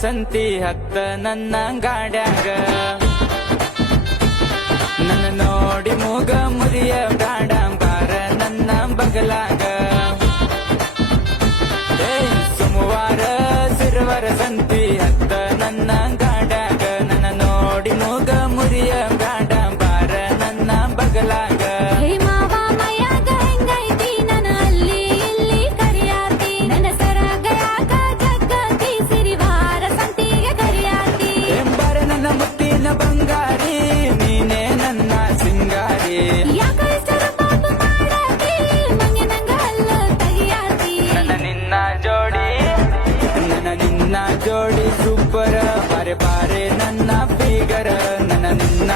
ಸಂತಿ ಹತ್ತ ನನ್ನ ಗಾಡ್ಯಾಗ ನನ್ನ ನೋಡಿ ಮೂಗ ಮುರಿಯ ಬ್ಯಾಡ ಬಾರ ನನ್ನ ಬಗಲಾಗ ಸೋಮವಾರ ಸಿರುವರ ಸಂತಿ ಹತ್ತ ನನ್ನ ಗಾಡ್ಯಾಗ ನನ್ನ ನೋಡಿ ಮೂಗ ಮುರಿಯ ಬ್ಯಾಡ ಬಾರ ನನ್ನ ಬಗಲಾಗ ಬಂಗಾರಿ ನೀನೇ ನನ್ನ ಸಿಂಗಾರಿ ನನ್ನ ನಿನ್ನ ಜೋಡಿ ಸೂಪರ್ ಬಾರೆ ಬಾರೆ ನನ್ನ ಫಿಗರ್ ನನ್ನ ನಿನ್ನ